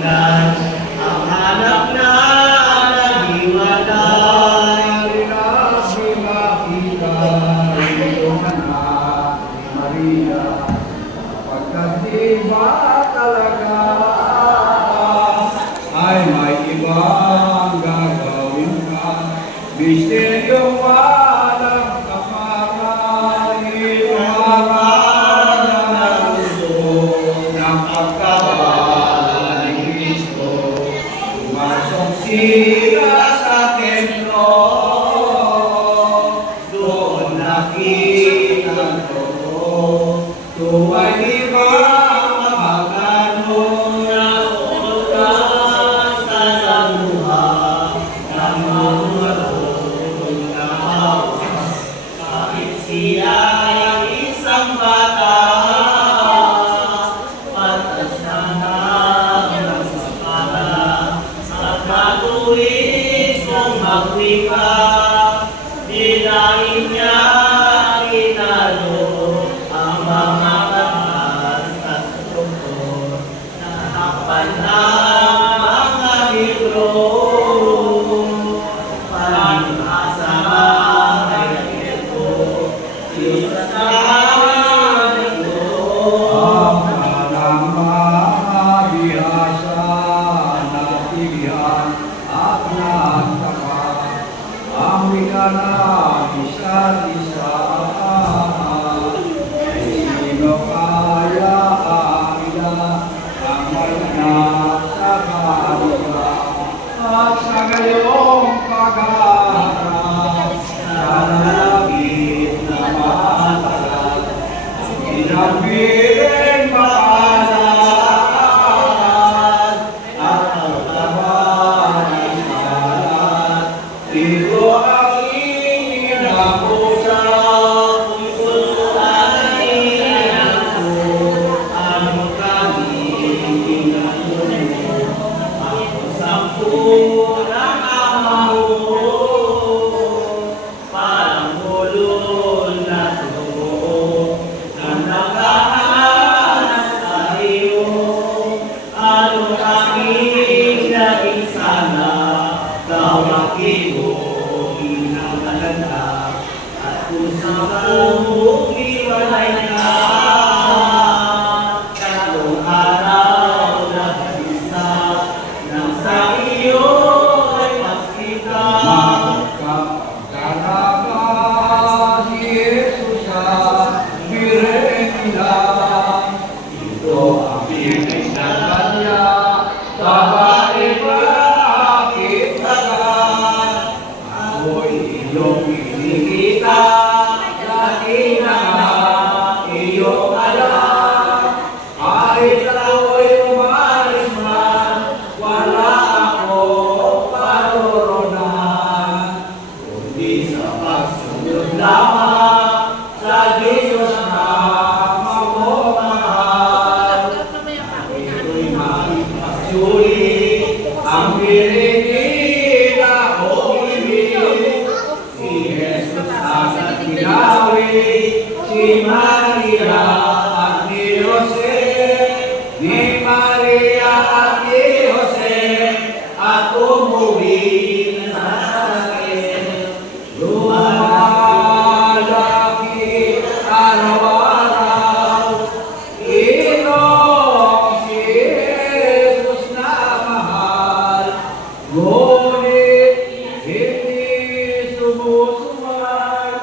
tingnan ang anak na naghiwalay. Makita iyong anak ni Maria, pagkat di ba talaga ay may ibang gagawin ka, misteryong walang kaparan, iwanan ng gusto ng pagkabala ni Kristo, pumasok sila sa templo, doon nakita ang totoo, tuwa'y di ba siya ay isang bata, patas na ng sapala, at matuwid kong magwika, dinahin niya inalo ang mga batas at tungkol, natakpan na mga libro, isa't isa, sino kaya akila ang magnat sa kanila, at sa ngayong pag-aarap sa langit na matagal, pinagbiling mapalad at paglaban ng salat. Ito ang inapusa, puso ay inapo, ang kami inapuno, ako sampurang amaho, parang bulol na tubo, na nakahanap sa iyo, ano aming naging sana, tawagin mo. At kung sa umiwalay ka, tatlong araw na isa, nang sa iyo ay makita. Magkakalaga si Jesus sa Birenia, ito ang pinay na kanya, babae bakit agad, ako'y iyong inikita, lagi na iyong alam, kahit ako'y umalis man, wala akong paroronan, kundi sa pagsunod lamang sa Jesus na mamamahal. Ito'y maipasuri ang binigin akong ibig, si Jesus ang ginawi, si Maria at ni Jose, ni Maria at ni Jose, at umuwi na sakit. Lumalaki araw-araw, inom si Jesus na mahal, ngunit hindi sumusuway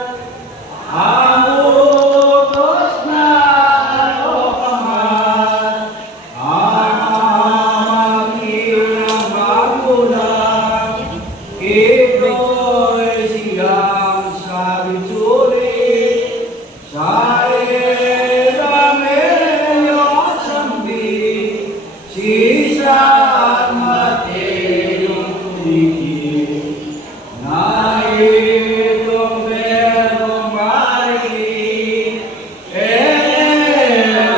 ang utos na ano ka man, ang amamanghid ng magulang, ito'y siyang sabi-suri sa Evangelyo at Sambi, si San Mateo tumigil, na itong merong mari,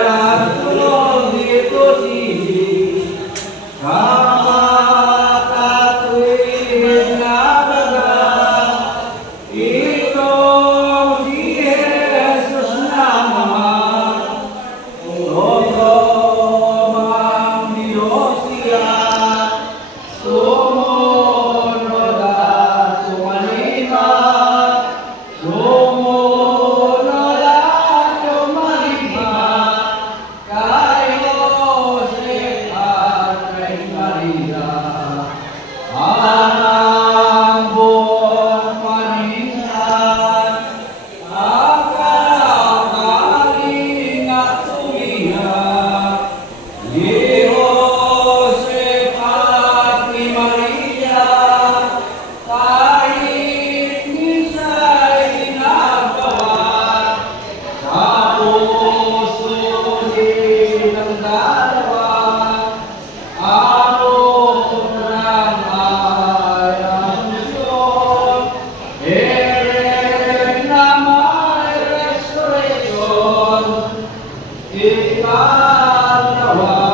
at tulog dito sili, kapat at tuwing nabaga, itong si Jesus na mahal, Diyos ang Diyos siya, Ikaw nawa